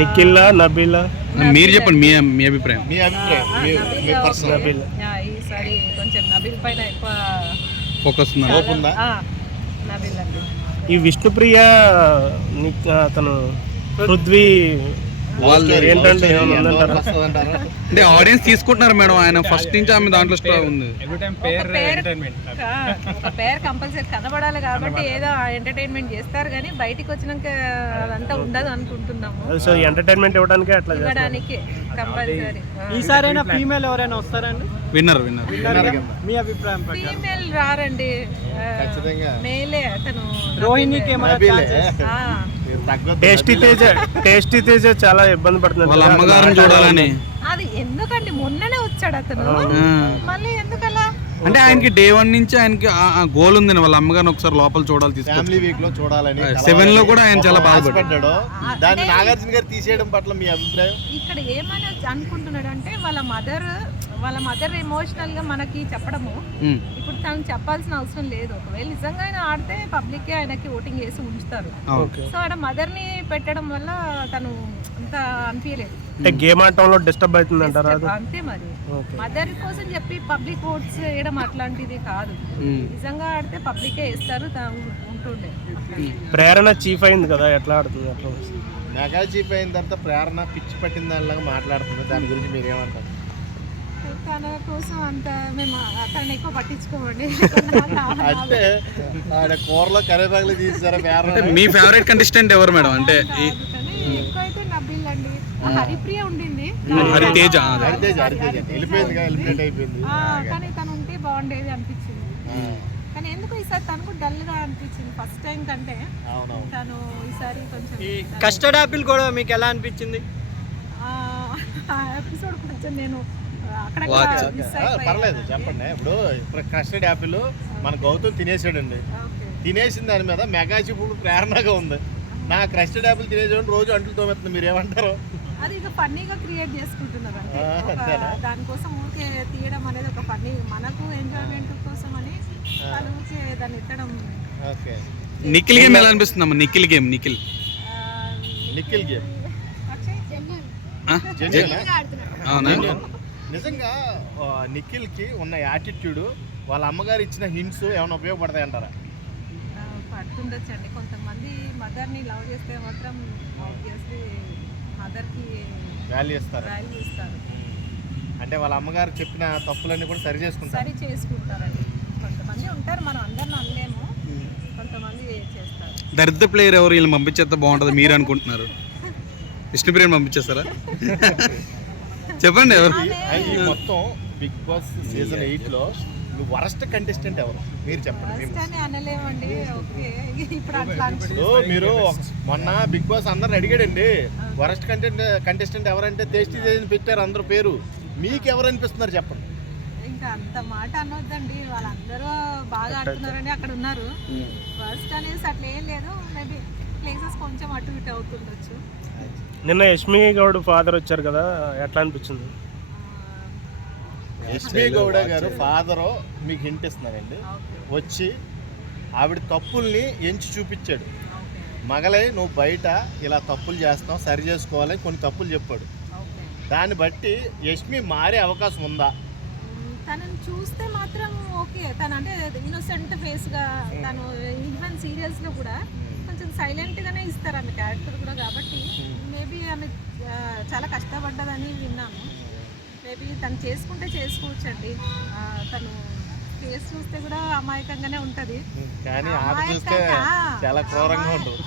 నిఖిల్ నబీలా మీరు చెప్పండి మీ అభిప్రాయం. ఈసారి కొంచెం నబీల్ పైన ఎక్కువ ఫోకస్ ఉందా? నబీల్ అండి. ఈ విష్ణుప్రియ అతను పృథ్వీ వాళ్ళు ఏంటంటే అంటే ఆడియన్స్ తీసుకుంటున్నారు మేడం, ఆయన ఫస్ట్ నుంచి ఆమె దాంట్లో స్టార్ ఉంది. పేరు కంపల్సరీ కనబడాలి కాబట్టి ఏదో ఎంటర్టైన్మెంట్ చేస్తారు కానీ బయటికి వచ్చినాక అదంతా ఉండదు అనుకుంటున్నాము. సో ఎంటర్టైన్మెంట్ ఇవ్వడానికి అట్లా ఇవ్వడానికి కంపల్సరీ. ఈసారైనా ఫీమేల్ ఎవరైనా వస్తారండి? విన్నర్ మీ అభిప్రాయం ఫీమేల్ రారండి, మేలే. అతను రోహిణికి టేస్టీ తేజ చాలా ఇబ్బంది పడుతుంది వాళ్ళ అమ్మగారిని చూడాలని. అది ఎందుకండి, మొన్ననే వచ్చాడు అతను, మళ్ళీ ఎందుకలా? అంటే ఆయనకి డే 1 నుంచి ఆయనకి గోల్ ఉంది, వాళ్ళ అమ్మగారిని ఒకసారి లోపల చూడాలి, ఫ్యామిలీ వీక్ లో చూడాలని. 7 లో కూడా ఆయన చాలా బాధపడ్డాడు. దాన్ని నాగార్జున గారు తీసేయడం పట్ల మీ అభిప్రాయం? ఇక్కడ ఏమని అనుకుంటున్నాడు అంటే వాళ్ళ మదర్ ఎమోషనల్ గా మనకి చెప్పడము, ఇప్పుడు తను చెప్పాల్సిన అవసరం లేదు. ఒకవేళ నిజంగా ఆయన ఆడితే పబ్లిక్ ఆయనకి ఓటింగ్ చేసి ఉంచుతారు. సో ఆడ మదర్ ని పెట్టడం వల్ల తను అంత అనిపించలేదు. అంటే గేమ్ ఆడటంలో డిస్టర్బ్ అవుతుంది అంటారా? అంతే మరి, మదర్ కోసం చెప్పి పబ్లిక్ ఓట్స్ వేయడం అట్లాంటిది కాదు. నిజంగా ఆడితే పబ్లికే వేస్తారు, ఉంటుండే. ప్రేరణ చీఫ్ అయింది కదా, ఎట్లా ఆడుతుంది? అట్లా మెగా చీఫ్ అయిన తర్వాత ప్రేరణ పిచ్చి పట్టిన దానిలాగా మాట్లాడుతుంది, దాని గురించి మీరు ఏమంటారు? తన కోసం అంత మేము తనని ఎక్కువ పట్టించుకోమండి. అంటే ఆడ కూరలో కరివేపాకులు తీసారా ప్రేరణ? మీ ఫేవరెట్ కంటెస్టెంట్ ఎవరు మేడం? అంటే ఎక్కువ అయితే నబీల్ అండి, హరిప్రియ ఉండింది, హరితేజ వెళ్ళిపోయింది కదా, ఎలిమినేట్ అయిపోయింది. కానీ తను ఉంటే బాగుండేది అనిపించింది. కానీ ఎందుకు ఈసారి తనకు డల్ గా అనిపించింది ఫస్ట్ టైం కంటే. తను ఈసారి కొంచెం కస్టర్డ్ యాపిల్ కూడా మీకు ఎలా అనిపించింది? ఎపిసోడ్ కొంచెం నేను పర్లేదు చెప్పండి. ఇప్పుడు కస్టర్డ్ యాపిల్ మన గౌతమ్ తినేసాడండి, తినేసిన దాని మీద మెగా చీఫ్ ప్రేరణగా ఉంది. నా కస్టర్డ్ యాపిల్ తినేసాడు, రోజు అంట్లు తోమెత్తుంది, మీరు ఏమంటారు? అది ఇక ఫన్నీగా క్రియేట్ చేసుకుంటున్నారు అంటే దానికోసం ఊరికే తీయడం అనేది ఒక ఫన్నీ, మనకు ఎంజాయ్మెంట్ కోసం అని వాళ్ళు ఊరికే దాన్ని ఎత్తడం. నిఖిల్ గేమ్ ఎలా అనిపిస్తుందమ్మా? నిఖిల్ గేమ్ నిజంగా నిఖిల్ కి ఉన్న యాటిట్యూడ్, వాళ్ళ అమ్మగారు ఇచ్చిన హింట్స్ ఏమైనా ఉపయోగపడతాయి అంటారా? పడుతుండొచ్చండి. కొంతమంది మదర్ని లవ్ చేస్తే మాత్రం ఆబ్వియస్లీ మదర్కి వాల్యూ ఇస్తారు. అంటే వాళ్ళ అమ్మగారు చెప్పిన తప్పులన్నీ కూడా సరి చేసుకుంటారండి. కొంతమంది ఉంటారు, మనం అందరిని అనలేము, కొంతమంది చేస్తారు. దరిద్ర ప్లేయర్ ఎవరు వీళ్ళని పంపించేస్తే బాగుంటుంది మీరు అనుకుంటున్నారు? విష్ణుప్రియని పంపించేస్తారా? చెప్పండి ఎవరు? మొత్తం బిగ్ బాస్ సీజన్ 8 లో వరస్ట్ కంటెస్టెంట్ ఎవరు మీరు చెప్పండి. మీరు మొన్న బిగ్ బాస్ అందరిని అడిగాడండి, వరస్ట్ కంటెస్టెంట్ ఎవరంటే టేస్టీ పెట్టారు అందరూ పేరు. మీకు ఎవరు అనిపిస్తున్నారు చెప్పండి? ఇంకా అంత మాట అనొద్దండి, వాళ్ళందరూ బాగా ఆడుతున్నారని అక్కడ ఉన్నారు. ఫస్ట్ అనేసి అట్లా ఏం లేదు, మేబీ ప్లేసెస్ కొంచెం అటు ఇటు అవుతుండొచ్చు. నిన్న యష్మి గౌడ్ ఫాదర్ వచ్చారు కదా, ఎట్లా అనిపించింది? యష్మి గౌడ గారు ఫాదరు మీకు హింట్ ఇస్తున్నారండి, వచ్చి ఆవిడ తప్పుల్ని ఎంచి చూపించాడు. మగలై నువ్వు బయట ఇలా తప్పులు చేస్తున్నావు, సరి చేసుకోవాలని కొన్ని తప్పులు చెప్పాడు. దాన్ని బట్టి యష్మి మారే అవకాశం ఉందా? తనని చూస్తే మాత్రం ఓకే, తను అంటే ఇన్నోసెంట్ ఫేస్గా, తను ఈవెన్ సీరియల్స్లో కూడా కొంచెం సైలెంట్గానే ఇస్తారు ఆమె క్యారెక్టర్ కూడా. కాబట్టి మేబీ ఆమె చాలా కష్టపడ్డదని విన్నాను. మేబీ తను చేసుకుంటే చేసుకోవచ్చండి. తను ఫేస్ చూస్తే కూడా అమాయకంగానే ఉంటుంది,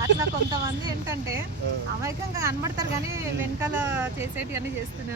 అట్లా కొంతమంది ఏంటంటే అమాయకంగా కనబడతారు కానీ వెనకాల చేసేటి అన్ని చేస్తూనే